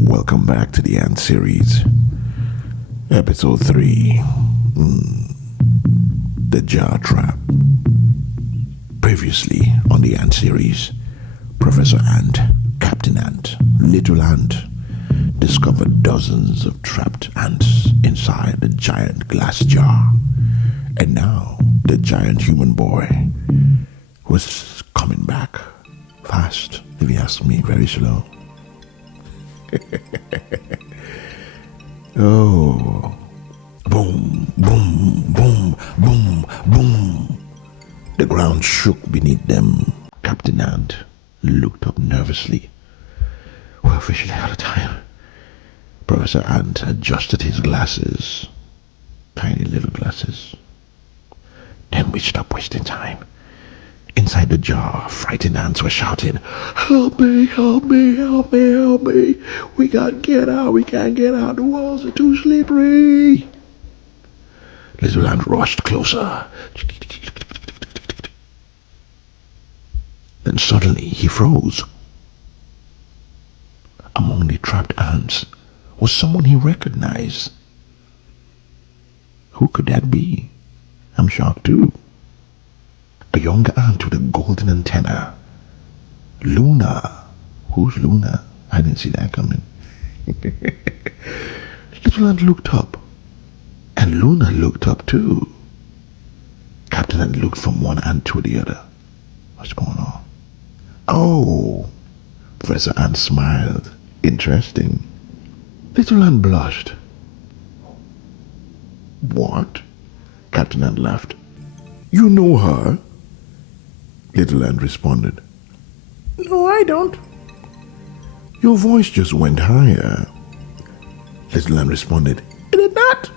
Welcome back to the Ant series, episode 3, The Jar Trap. Previously on the Ant series, Professor Ant, Captain Ant, Little Ant discovered dozens of trapped ants inside the giant glass jar. And now the giant human boy was coming back fast, if you ask me, very slow. Oh, boom, boom, boom, boom, boom. The ground shook beneath them. Captain Ant looked up nervously. We're officially out of time. Professor Ant adjusted his glasses. Tiny little glasses. Then we stopped wasting time. Inside the jar, frightened ants were shouting, "Help me, help me, help me, help me. We can't get out, we can't get out. The walls are too slippery." Little Ant rushed closer. Then suddenly he froze. Among the trapped ants was someone he recognized. Who could that be? I'm shocked too. A younger ant with a golden antenna. Luna. Who's Luna? I didn't see that coming. Little Ant looked up. And Luna looked up too. Captain Ant looked from one ant to the other. What's going on? Oh. Professor Ant smiled. Interesting. Little Ant blushed. What? Captain Ant laughed. You know her? Little Ant responded. No, I don't. Your voice just went higher. Little Ant responded. Did it not?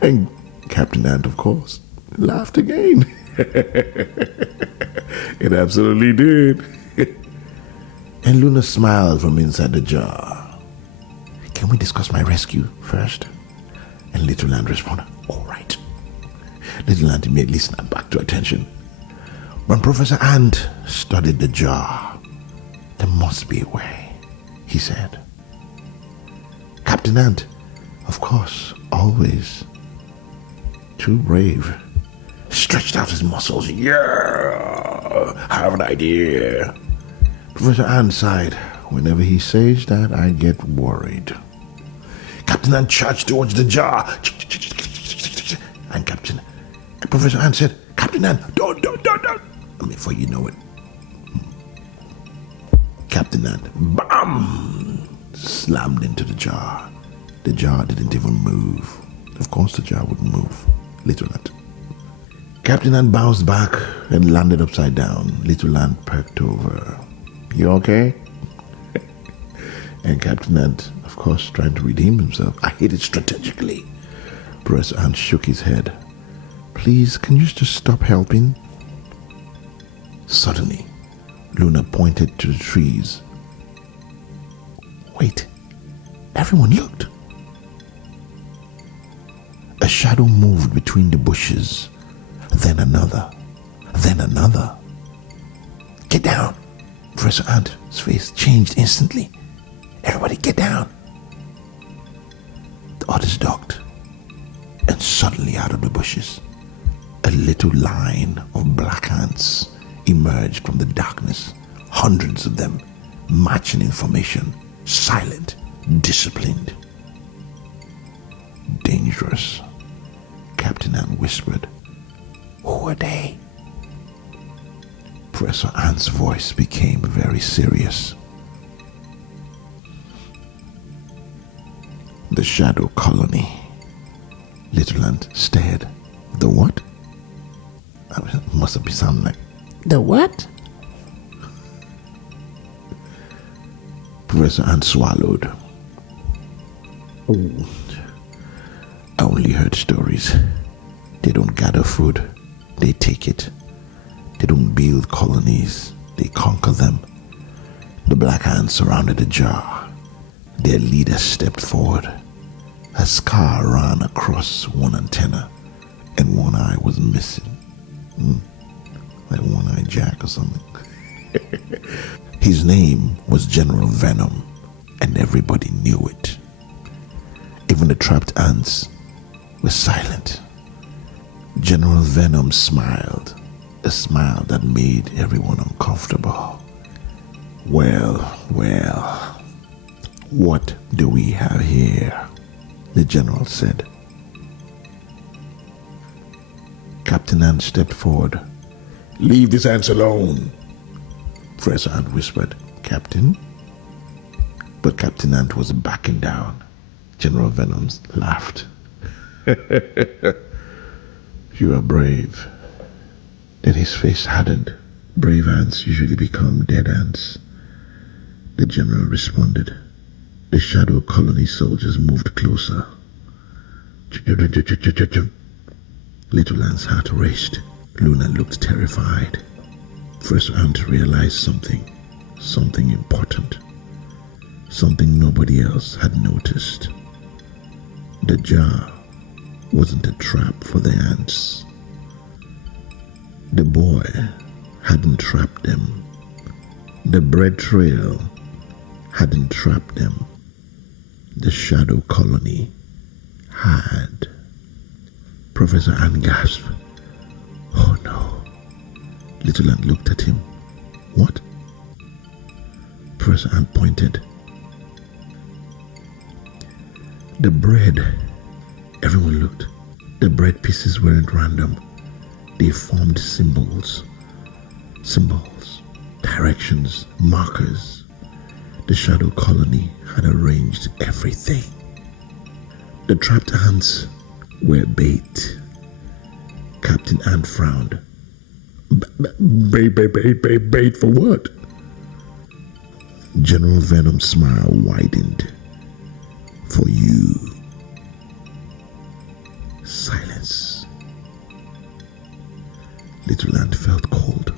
And Captain Ant, of course, laughed again. It absolutely did. And Luna smiled from inside the jar. Can we discuss my rescue first? And Little Ant responded, all right. Little Ant immediately snapped back to attention. When Professor Ant studied the jar, there must be a way, he said. Captain Ant, of course, always too brave, stretched out his muscles. Yeah, I have an idea. Professor Ant sighed. Whenever he says that, I get worried. Captain Ant charged towards the jar. And Professor Ant said, Captain Ant, don't. And before you know it, Captain Ant, bam, slammed into the jar. The jar didn't even move. Of course the jar wouldn't move. Little Ant. Captain Ant bounced back and landed upside down. Little Ant perked over. You okay? And Captain Ant, of course, trying to redeem himself. I hit it strategically. Professor Ant shook his head. Please, can you just stop helping? Suddenly, Luna pointed to the trees. Wait, everyone looked. A shadow moved between the bushes, then another. Get down! Professor Ant's face changed instantly. Everybody get down! The others ducked, and suddenly out of the bushes, a little line of black ants emerged from the darkness. Hundreds of them, matching in formation, silent, disciplined. Dangerous. Captain Ant whispered. Who are they? Professor Ant's voice became very serious. The shadow colony. Little Ant stared. The what? That must have been sounding like, the what? Professor Ant swallowed. Oh, I only heard stories. They don't gather food, they take it. They don't build colonies, they conquer them. The black ants surrounded the jar. Their leader stepped forward. A scar ran across one antenna, and one eye was missing. Like one-eyed Jack or something. His name was General Venom, and everybody knew it. Even the trapped ants were silent. General Venom smiled, a smile that made everyone uncomfortable. Well, what do we have here? The general said. Captain Ant stepped forward. Leave these ants alone, Professor Ant whispered. Captain? But Captain Ant was backing down. General Venom laughed. You are brave. Then his face hardened. Brave ants usually become dead ants. The general responded. The shadow colony soldiers moved closer. Little Ant's heart raced. Luna looked terrified. Professor Ant realized something important, something nobody else had noticed. The jar wasn't a trap for the ants. The boy hadn't trapped them. The bread trail hadn't trapped them. The shadow colony had. Professor Ant gasped. Oh no. Little Ant looked at him. What? Professor Ant pointed. The bread. Everyone looked. The bread pieces weren't random. They formed symbols, directions, markers. The shadow colony had arranged everything. The trapped ants were bait. Captain Ant frowned. Bait for what? General Venom's smile widened. For you. Silence. Little Ant felt cold.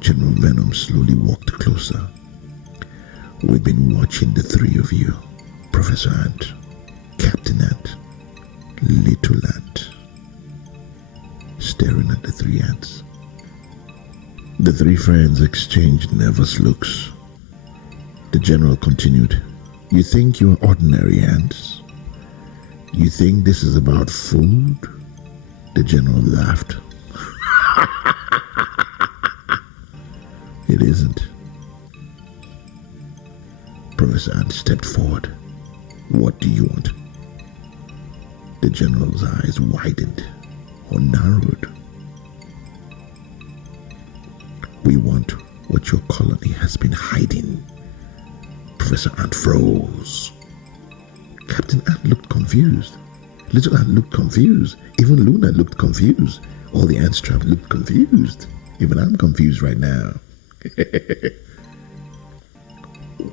General Venom slowly walked closer. We've been watching the three of you, Professor Ant, Captain Ant, Little Ant, staring at the three ants. The three friends exchanged nervous looks. The general continued, You think you're ordinary ants? You think this is about food? The general laughed. It isn't. Professor Ant stepped forward. What do you want? The general's eyes widened or narrowed. We want what your colony has been hiding. Professor Ant froze. Captain Ant looked confused. Little Ant looked confused. Even Luna looked confused. All the ants trapped looked confused. Even I'm confused right now.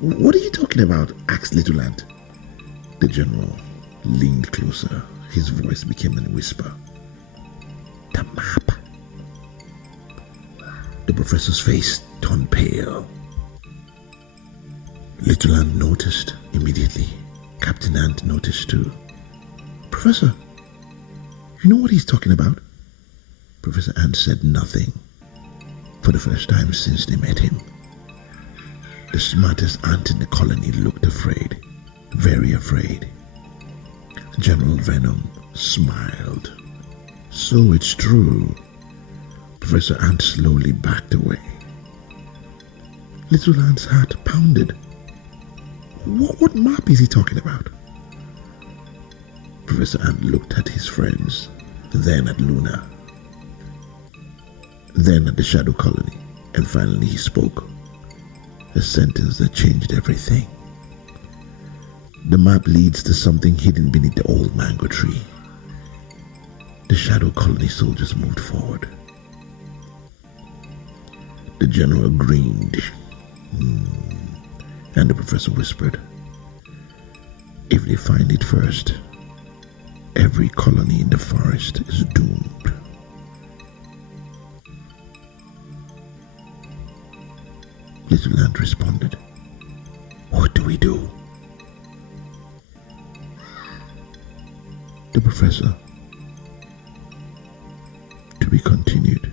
What are you talking about? Asked Little Ant. The general leaned closer. His voice became a whisper. The map. The professor's face turned pale. Little Ant noticed immediately. Captain Ant noticed too. Professor, you know what he's talking about? Professor Ant said nothing. For the first time since they met him. The smartest ant in the colony looked afraid. Very afraid. General Venom smiled. So it's true. Professor Ant slowly backed away. Little Ant's heart pounded. What map is he talking about? Professor Ant looked at his friends, then at Luna, then at the shadow colony, and finally he spoke. A sentence that changed everything. The map leads to something hidden beneath the old mango tree. The shadow colony soldiers moved forward. The general grinned. And the professor whispered, If they find it first, every colony in the forest is doomed. Little Ant responded, What do we do? The professor, to be continued.